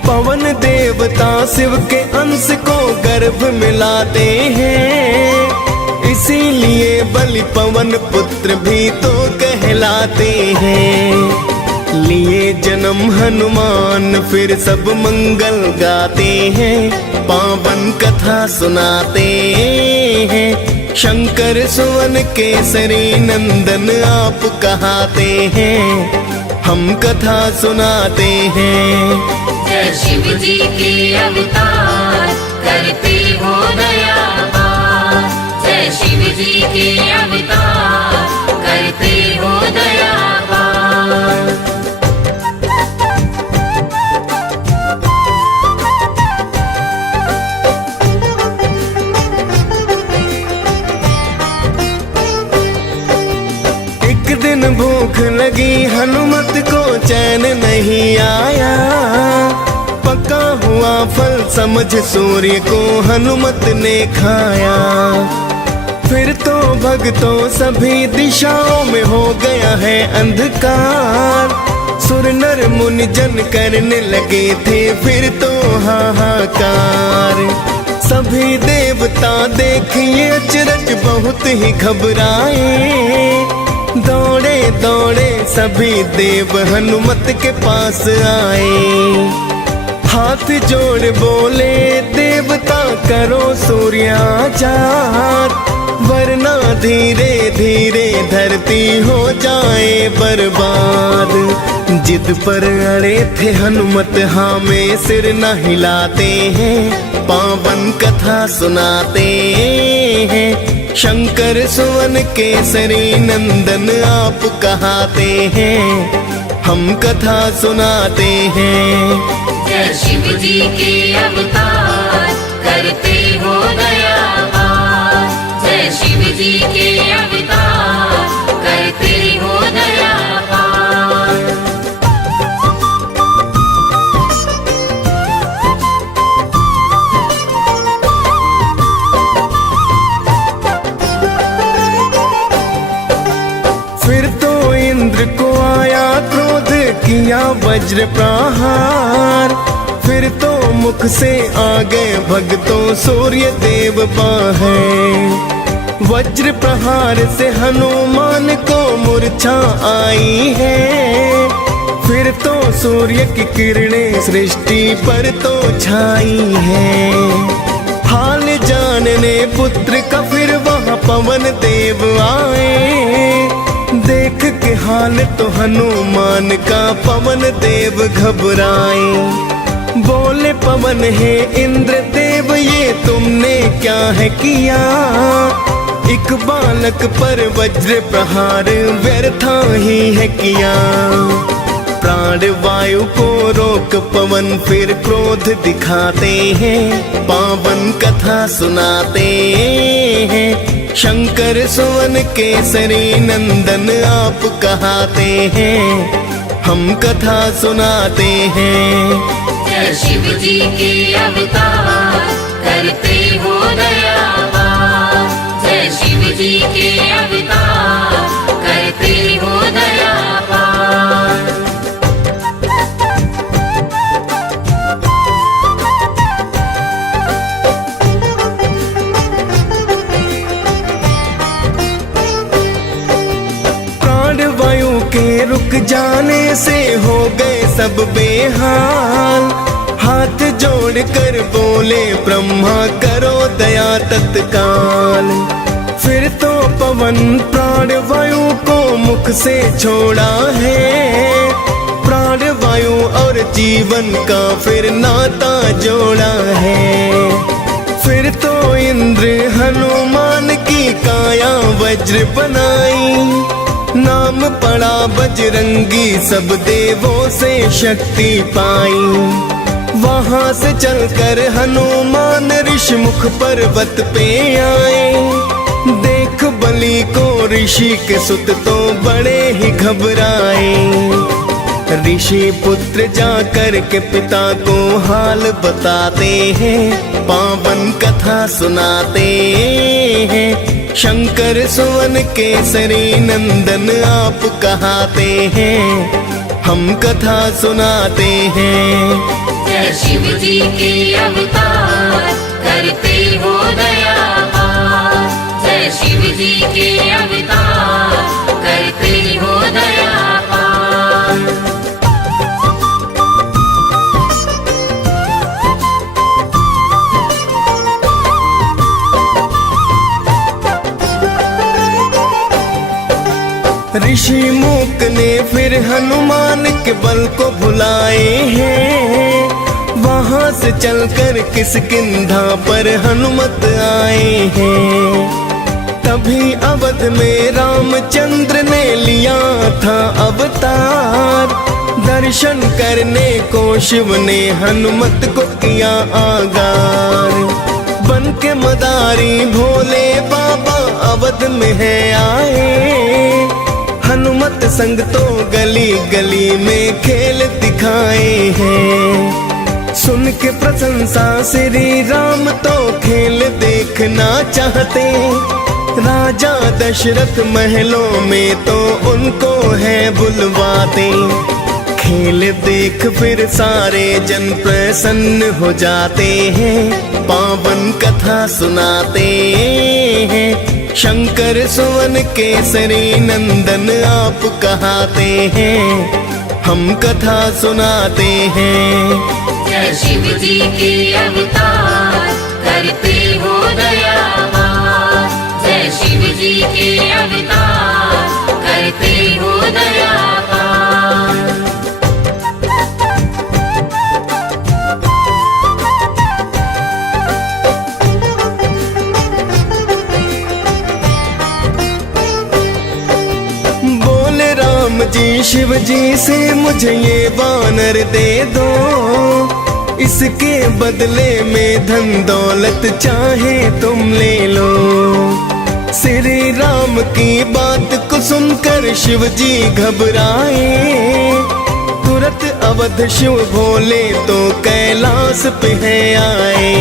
पवन देवता शिव के अंश को गर्भ मिलाते हैं। इसीलिए बलि पवन पुत्र भी तो कहलाते हैं। लिए जन्म हनुमान फिर सब मंगल गाते हैं, पावन कथा सुनाते हैं। शंकर सुवन केसरी नंदन आप कहाते हैं, हम कथा सुनाते हैं। जय शिव जी के अवतार करते हो दया पार। जय शिव जी के अवतार करते हो दया पार। एक दिन भूख लगी हनुमत को चैन नहीं आया। पका हुआ फल समझ सूर्य को हनुमत ने खाया। फिर तो भक्तों सभी दिशाओं में हो गया है अंधकार। सुर नर मुनि जन करने लगे थे फिर तो हाहाकार। सभी देवता देखिए अचरज बहुत ही घबराए। दौड़े दौड़े सभी देव हनुमत के पास आए। हाथ जोड़ बोले देवता करो सूर्याचार, वरना धीरे धीरे धरती हो जाए बर्बाद। जिद पर अड़े थे हनुमत हाँ में सिर न हिलाते हैं, पावन कथा सुनाते हैं। शंकर सुवन केसरी नंदन आप कहाते हैं, हम कथा सुनाते हैं। जय शिव जी के अवतार करते हो दया पार। जय शिव जी के अवतार करते हो दया पार। फिर तो इंद्र को आया क्रोध किया वज्र प्रहार। फिर तो मुख से आ गए भक्तों सूर्य देव बाहें। वज्र प्रहार से हनुमान को मूर्छा आई है। फिर तो सूर्य की किरणें सृष्टि पर तो छाई है। हाल जानने पुत्र का फिर वहाँ पवन देव आए। देख के हाल तो हनुमान का पवन देव घबराए। बोले पवन है इंद्र देव ये तुमने क्या है किया, एक बालक पर वज्र प्रहार व्यर्था ही है किया। प्राण वायु को रोक पवन फिर क्रोध दिखाते हैं, पावन कथा सुनाते हैं। शंकर सुवन केसरी नंदन आप कहाते हैं, हम कथा सुनाते हैं। जय शिव जी के अवतार करते हो दयावान, जय शिव जी के अवतार करते हो दयावान। प्राण वायु के रुक जाने से हो गए सब बेहाल, हाथ जोड़कर बोले ब्रह्मा करो दया तत्काल। फिर तो पवन प्राण वायु को मुख से छोड़ा है, प्राण वायु और जीवन का फिर नाता जोड़ा है। फिर तो इंद्र हनुमान की काया वज्र बनाई, नाम पड़ा बजरंगी सब देवों से शक्ति पाई। वहां से चलकर हनुमान ऋषिमुख पर्वत पे आए, देख बलि को ऋषि के सुत तो बड़े ही घबराए। ऋषि पुत्र जाकर के पिता को हाल बताते हैं, पावन कथा सुनाते हैं। शंकर सुवन केसरी नंदन आप कहाते हैं, हम कथा सुनाते हैं। जय शिव जी के अवतार करते हो दयावान, जय शिव जी के अवतार करते हो दयावान। ऋषि मूक ने फिर हनुमान के बल को भुलाए हैं, वहां से चलकर किष्किंधा पर हनुमत आए हैं। तभी अवध में रामचंद्र ने लिया था अवतार, दर्शन करने को शिव ने हनुमत को किया आगार। बन के मदारी भोले बाबा अवध में है आए, हनुमत संग तो गली गली में खेल दिखाए हैं। सुन के प्रशंसा श्री राम तो खेल देखना चाहते, राजा दशरथ महलों में तो उनको है बुलवाते। खेल देख फिर सारे जन प्रसन्न हो जाते हैं, पावन कथा सुनाते हैं। शंकर सुवन केसरी नंदन आप कहाते हैं, हम कथा सुनाते हैं। जय शिव जी के अवतार करते हो दयावान, जय शिव जी के अवतार करते हो दयावान। जी शिव जी से मुझे ये वानर दे दो, इसके बदले में धन दौलत चाहे तुम ले लो। श्री राम की बात को सुनकर शिव जी घबराए, तुरंत अवध शिव भोले तो कैलाश पे है आए।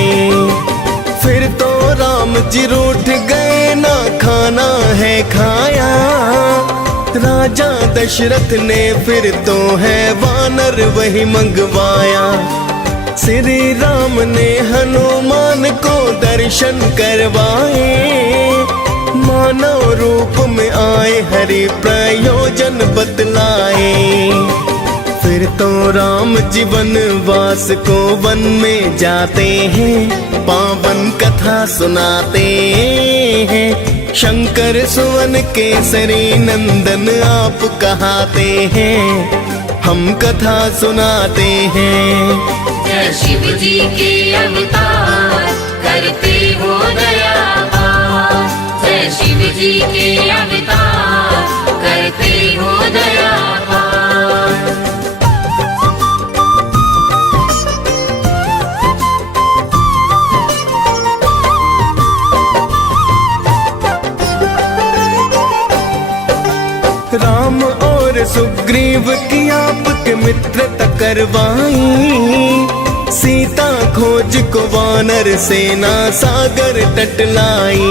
फिर तो राम जी रूठ गए, ना खाना है खाया। राजा दशरथ ने फिर तो है वानर वही मंगवाया। श्री राम ने हनुमान को दर्शन करवाए, मानव रूप में आए हरि प्रयोजन बतलाए। फिर तो राम जी वनवास को वन में जाते हैं, पावन कथा सुनाते हैं। शंकर सुवन केसरी नंदन आप कहाते हैं, हम कथा सुनाते हैं। जय शिव जी के अवतार करते हो दया पार, जय शिव जी के अवतार करते हो दया पार। राम और सुग्रीव की आपके मित्रता करवाई, सीता खोज को वानर सेना सागर तट लाई।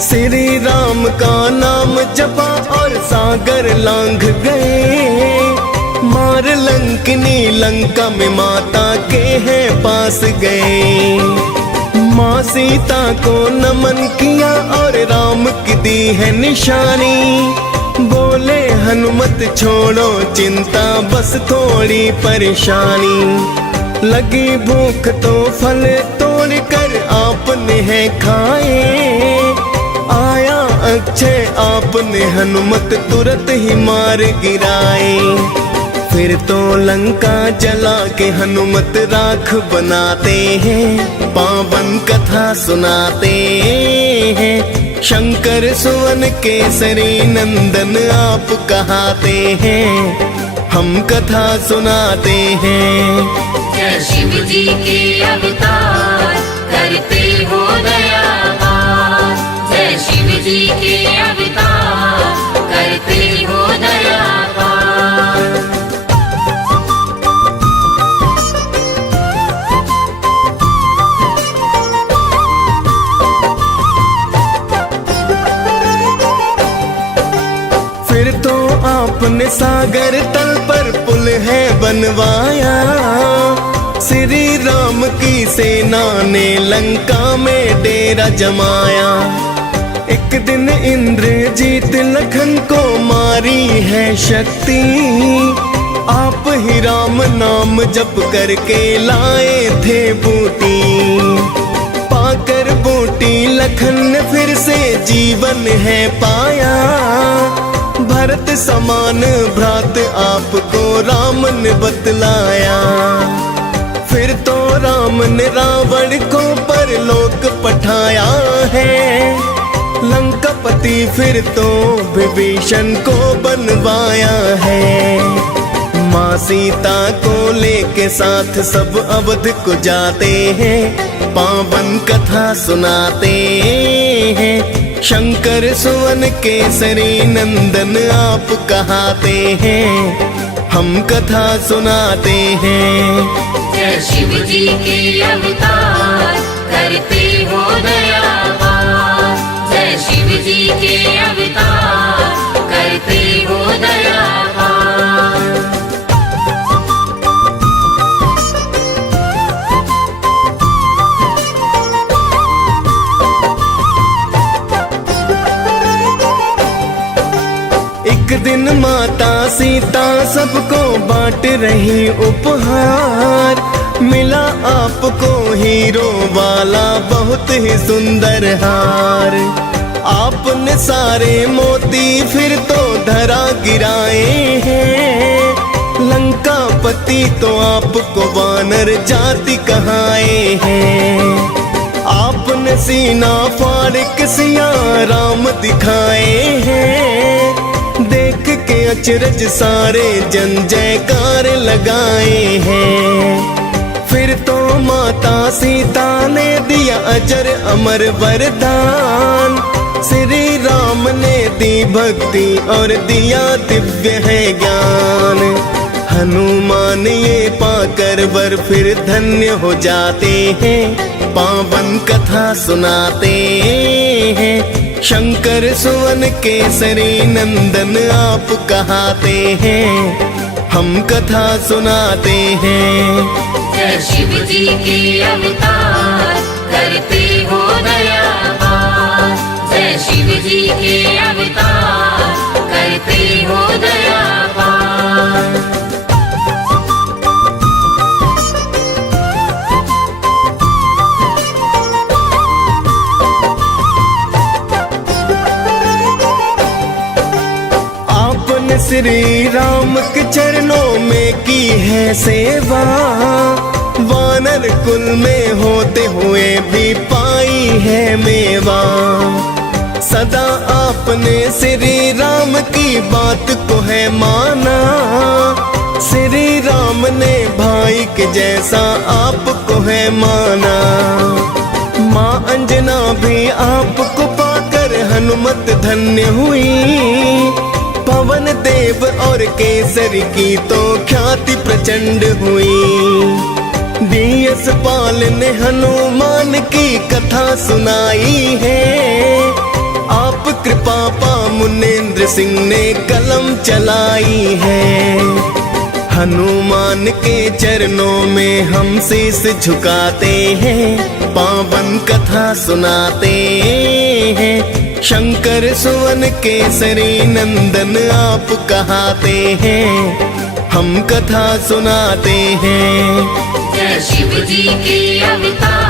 श्री राम का नाम जपा और सागर लांघ गए, मार लंकिनी लंका में माता के हैं पास गए। माँ सीता को नमन किया और राम की दी है निशानी, बोले हनुमत छोड़ो चिंता बस थोड़ी परेशानी। लगी भूख तो फल तोड़ कर आपने है खाए, आया अक्षय आपने हनुमत तुरंत ही मार गिराए। फिर तो लंका जला के हनुमत राख बनाते हैं, पावन कथा सुनाते हैं। शंकर सुवन केसरी नंदन आप कहाते हैं, हम कथा सुनाते हैं। जय शिव जी के अवतार करते हो दया पार, जय शिव जी के अवतार करते हो दया पार। फिर तो आपने सागर तल पर पुल है बनवाया, श्री राम की सेना ने लंका में डेरा जमाया। एक दिन इंद्रजीत लखन को मारी है शक्ति, आप ही राम नाम जप करके लाए थे बूटी। पाकर बूटी लखन ने फिर से जीवन है पाया, भरत समान भ्रात आपको राम ने बतलाया। फिर तो राम ने रावण को परलोक पठाया है, लंकापति फिर तो विभीषण को बनवाया है। माँ सीता को लेके साथ सब अवध को जाते हैं, पावन कथा सुनाते हैं। शंकर सुवन केसरी नंदन आप कहाते हैं, हम कथा सुनाते हैं। जय शिव जी के अवतार करते हो दया पार, जय शिव जी के अवतार करते हो दया पार। एक दिन माता सीता सबको बांट रही उपहार, मिला आपको हीरो वाला बहुत ही सुंदर हार। आपने सारे मोती फिर तो धरा गिराए हैं, लंकापति तो आपको वानर जाति कहाए हैं। आपने सीना फाड़ के सिया राम दिखाए हैं, देख के अचरज सारे जन जयकार लगाए हैं। फिर तो माता सीता ने दिया अजर अमर वरदान, श्री राम ने दी भक्ति और दिया दिव्य है ज्ञान। हनुमान ये पाकर वर फिर धन्य हो जाते हैं, पावन कथा सुनाते हैं। शंकर सुवन केसरी नंदन आप कहाते हैं, हम कथा सुनाते हैं। जय शिव जी के अवतार करते हो दया पार, जय शिव जी के अवतार करते हो दया पार। श्री राम के चरणों में की है सेवा, वानर कुल में होते हुए भी पाई है मेवा। सदा आपने श्री राम की बात को है माना, श्री राम ने भाई के जैसा आपको है माना। माँ अंजना भी आपको पाकर हनुमत धन्य हुई, पवन देव और केसरी की तो ख्याति प्रचंड हुई। डीएस पाल ने हनुमान की कथा सुनाई है, आप कृपा पा मुनेन्द्र सिंह ने कलम चलाई है। हनुमान के चरणों में हम शीश झुकाते हैं, पावन कथा सुनाते हैं। शंकर सुवन केसरी नंदन आप कहाते हैं, हम कथा सुनाते हैं। जय शिव जी के अवतार